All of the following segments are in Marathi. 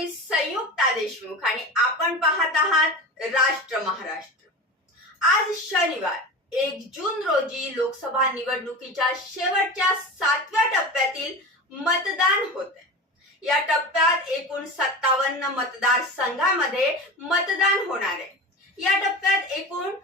मी संयुक्ता देशमुख आणि आपण पाहत आहात राष्ट्र महाराष्ट्र. आज शनिवार एक जून रोजी लोकसभा निवडणुकीच्या शेवटच्या सातव्या टप्प्यातील मतदान होत आहे या टप्प्यात एकूण सत्तावन्न मतदारसंघामध्ये मतदान होणार आहे. या टप्प्यात एकूण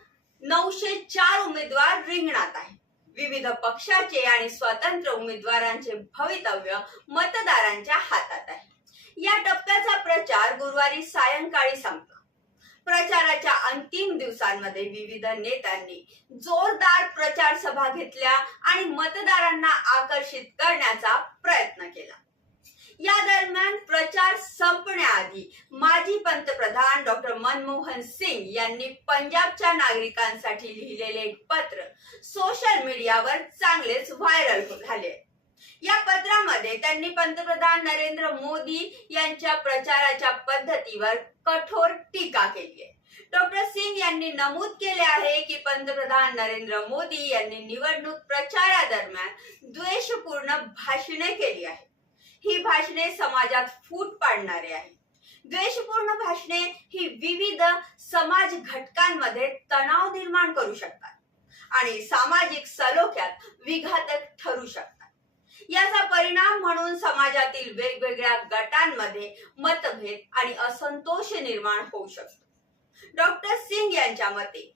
नऊशे चार उमेदवार रिंगणात आहे विविध पक्षाचे आणि स्वतंत्र उमेदवारांचे भवितव्य मतदारांच्या हातात आहे. या टप्प्याचा प्रचार गुरुवारी सायंकाळी संपला. प्रचाराच्या अंतिम दिवसांमध्ये विविध नेत्यांनी जोरदार प्रचार सभा घेतल्या आणि मतदारांना आकर्षित करण्याचा प्रयत्न केला. या दरम्यान प्रचार संपण्याआधी माजी पंतप्रधान डॉक्टर मनमोहन सिंग यांनी पंजाबच्या नागरिकांसाठी लिहिलेले एक पत्र सोशल मीडियावर चांगलेच व्हायरल झाले त्यांनी पंतप्रधान नरेंद्र मोदी यांच्या प्रचाराच्या पद्धतीवर कठोर टीका केली आहे. डॉक्टर सिंग यांनी नमूद केले आहे की पंतप्रधान नरेंद्र मोदी यांनी निवडणूक प्रचारादरम्यान द्वेषपूर्ण भाषणे केली आहे. ही भाषणे समाजात फूट पाडणारे आहे. द्वेषपूर्ण भाषणे ही विविध समाज घटकांमध्ये तणाव निर्माण करू शकतात आणि सामाजिक सलोख्यात विघातक ठरू शकतात. याचा परिणाम म्हणून समाजातील वेगवेगळ्या गटांमध्ये मतभेद आणि असंतोष निर्माण होऊ शकतो. डॉक्टर सिंग यांच्या मते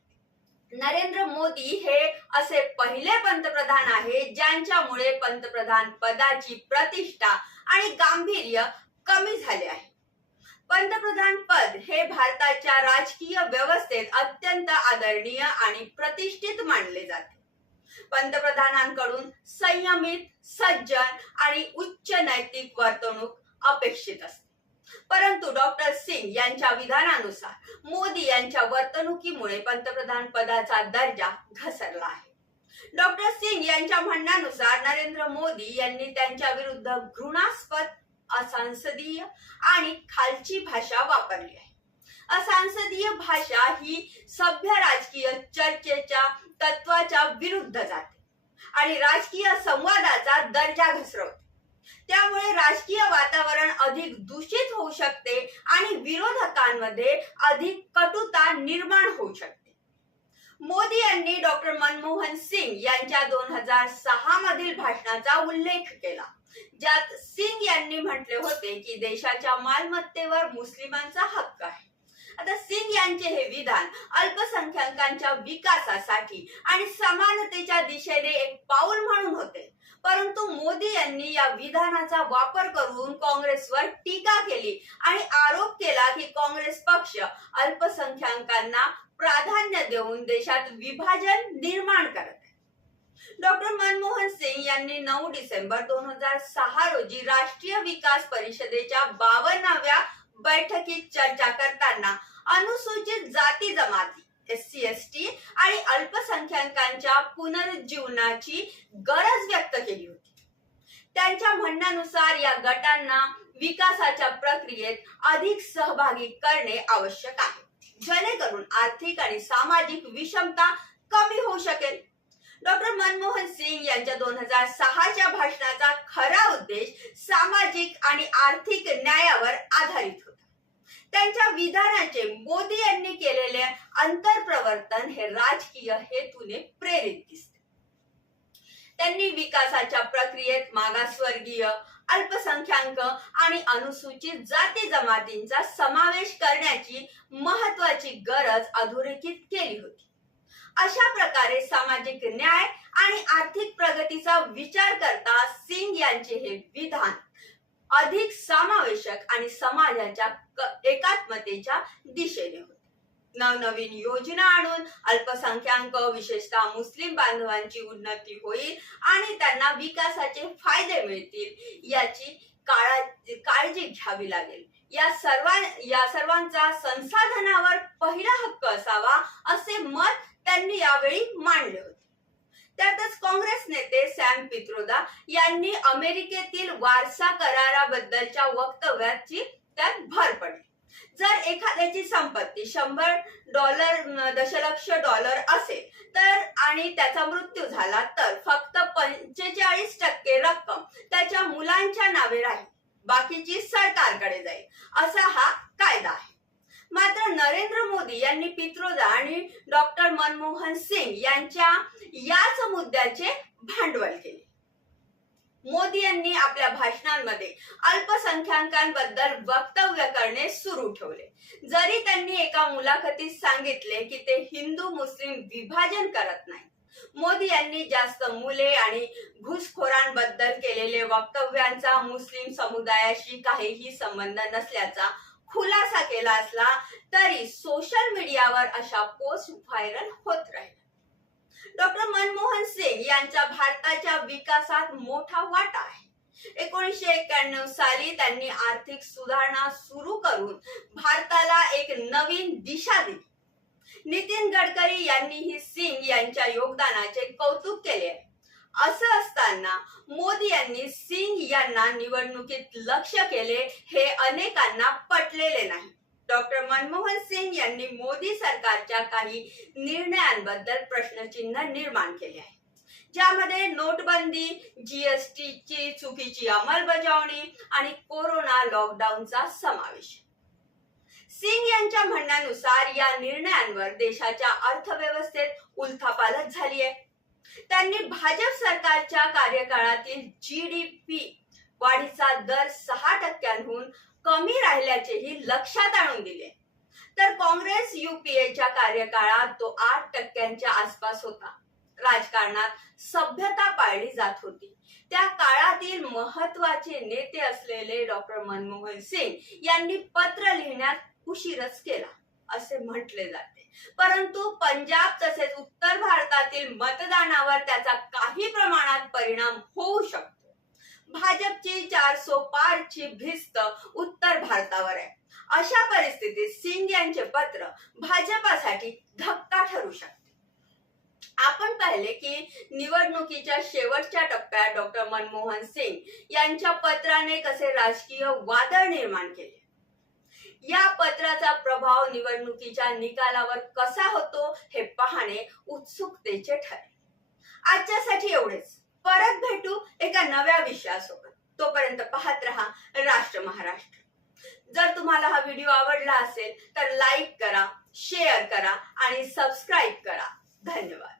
नरेंद्र मोदी हे असे पहिले पंतप्रधान आहे ज्यांच्यामुळे पंतप्रधान पदाची प्रतिष्ठा आणि गांभीर्य कमी झाले आहे. पंतप्रधान पद हे भारताच्या राजकीय व्यवस्थेत अत्यंत आदरणीय आणि प्रतिष्ठित मानले जाते. पंतप्रधानांकडून संयमित सज्जन आणि उच्च नैतिक वर्तणूक अपेक्षित असते. परंतु डॉक्टर सिंग यांच्या विधानानुसार मोदी यांच्या वर्तणुकीमुळे पंतप्रधान पदाचा दर्जा घसरला आहे. डॉक्टर सिंग यांच्या म्हणण्यानुसार नरेंद्र मोदी यांनी त्यांच्या विरुद्ध घृणास्पद असंसदीय आणि खालची भाषा वापरली आहे. असंसदीय भाषा ही सभ्य राजकीय चर्चेच्या तत्वाच्या विरुद्ध जाते आणि राजकीय संवादाचा दर्जा घसरवते. त्यामुळे राजकीय वातावरण अधिक दूषित होऊ शकते आणि विरोधकांमध्ये अधिक कटुता निर्माण होऊ शकते. मोदी यांनी डॉक्टर मनमोहन सिंग यांच्या दोन हजार सहा मधील भाषणाचा उल्लेख केला ज्यात सिंग यांनी म्हटले होते की देशाच्या मालमत्तेवर मुस्लिमांचा हक्क आहे. आता सिंग यांचे हे विधान अल्पसंख्याकांच्या विकासासाठी आणि समानतेच्या दिशेने एक पाऊल म्हणून होते. परंतु मोदी यांनी या विधानाचा वापर करून काँग्रेसवर टीका केली आणि आरोप केला की काँग्रेस पक्ष अल्पसंख्याकांना प्राधान्य देऊन देशात विभाजन निर्माण करत डॉक्टर मनमोहन सिंग यांनी नऊ डिसेंबर दोन हजार सहा रोजी राष्ट्रीय विकास परिषदेच्या बावन्नाव्या बैठकीत चर्चा करताना अनुसूचित जाती जमाती एस सी एस टी आणि अल्पसंख्याकांच्या पुनरुज्जीवनाची गरज व्यक्त केली होती. त्यांच्या म्हणण्यानुसार या गटांना विकासाच्या प्रक्रियेत अधिक सहभागी करणे आवश्यक आहे. जेणेकरून आर्थिक आणि सामाजिक विषमता कमी होऊ शकेल. डॉक्टर मनमोहन सिंग यांच्या दोन हजार सहाच्या भाषणाचा खरा उद्देश सामाजिक आणि आर्थिक न्यायावर आधारित होता. त्यांच्या विधानाचे मोदी यांनी केलेले अंतरप्रवर्तन हे राजकीय हेतूने प्रेरित दिसते. त्यांनी विकासाच्या प्रक्रियेत मागासवर्गीय अल्पसंख्याक आणि अनुसूचित जाती जमातींचा समावेश करण्याची महत्वाची गरज अधोरेखित केली होती. अशा प्रकारे सामाजिक न्याय आणि आर्थिक प्रगतीचा विचार करता सिंग यांचे हे विधान अधिक समावेशक आणि समाजाच्या एकात्मतेच्या दिशेने होते. नवनवीन योजना आणून अल्पसंख्याक विशेषतः मुस्लिम बांधवांची उन्नती होईल आणि त्यांना विकासाचे फायदे मिळतील याची काळा काळजी घ्यावी लागेल. या सर्वां या सर्वांचा संसाधनावर पहिला हक्क असावा असे मत त्यांनी यावेळी मांडले होते. त्यातच काँग्रेस नेते सॅम पित्रोदा यांनी अमेरिकेतील वारसा कराराबद्दलच्या वक्तव्याची त्यात भर पडेल. जर एखाद्याची संपत्ती शंभर डॉलर दशलक्ष डॉलर असेल तर आणि त्याचा मृत्यू झाला तर फक्त पंचेचाळीस टक्के रक्कम त्याच्या मुलांच्या नावे राहील. बाकीची सरकारकडे जाईल. असा हा कायदा आहे. मात्र नरेंद्र मोदी यांनी पित्रोदा आणि डॉक्टर मनमोहन सिंग यांच्या याच मुद्द्याचे भांडवल केले. मोदी यांनी आपल्या भाषणांमध्ये अल्पसंख्याकांबद्दल वक्तव्य करणे सुरू ठेवले. जरी त्यांनी एका मुलाखतीत सांगितले की ते हिंदू मुस्लिम विभाजन करत नाही मोदी यांनी जास्त मुले आणि घुसखोरांबद्दल केलेले वक्तव्यांचा मुस्लिम समुदायाशी काहीही संबंध नसल्याचा खुलासा केला असला तरी सोशल मीडियावर अशा पोस्ट व्हायरल होत राहिल्या. डॉक्टर मनमोहन सिंग यांचा भारताच्या विकासात मोठा वाटा आहे. एकोणीसशे एक्क्याण्णव साली त्यांनी आर्थिक सुधारणा सुरू करून भारताला एक नवीन दिशा दिली. नितीन गडकरी यांनीही सिंग यांच्या योगदानाचे कौतुक केले. आहे. असं असताना मोदी यांनी सिंग यांना निवडणुकीत लक्ष केले हे अनेकांना पटलेले नाही. डॉक्टर मनमोहन सिंग यांनी मोदी सरकारच्या काही निर्णयांबद्दल प्रश्नचिन्ह निर्माण केले आहे. ज्यामध्ये नोटबंदी जीएसटी ची चुकीची अंमलबजावणी आणि कोरोना लॉकडाऊनचा समावेश. सिंग यांच्या म्हणण्यानुसार या निर्णयांवर देशाच्या अर्थव्यवस्थेत उलथापालथ झाली आहे. त्यांनी भाजप सरकारच्या कार्यकाळातील जीडीपी वाढीचा दर कमी राहिल्याचेही लक्षात आणून दिले. तर काँग्रेस युपीएच्या कार्यकाळात तो आठ टक्क्यांच्या आसपास होता. राजकारणात सभ्यता पाळली जात होती. त्या काळातील महत्त्वाचे नेते असलेले डॉक्टर मनमोहन सिंग यांनी पत्र लिहिण्यात उशीरच केला असे म्हटले जाते. परंतु पंजाब तसेच उत्तर भारतातील मतदानावर त्याचा काही प्रमाणात परिणाम होऊ शकतो. भाजपची चारसो पारची भिस्त उत्तर भारतावर आहे. अशा परिस्थितीत सिंग यांचे पत्र भाजपासाठी धक्का ठरू शकते. आपण पाहिले की निवडणुकीच्या शेवटच्या टप्प्यात डॉक्टर मनमोहन सिंग यांच्या पत्राने कसे राजकीय वादळ निर्माण केले? या पत्राचा प्रभाव निवडणुकीच्या निकालावर कसा होतो हे पाहणे उत्सुकतेचे ठरेल. आजच्यासाठी एवढेच. परत भेटू एका नव्या विषयासोबत तोपर्यंत पाहत रहा राष्ट्र महाराष्ट्र. जर तुम्हाला हा व्हिडिओ आवडला असेल तर लाईक करा शेअर करा आणि सबस्क्राईब करा. धन्यवाद.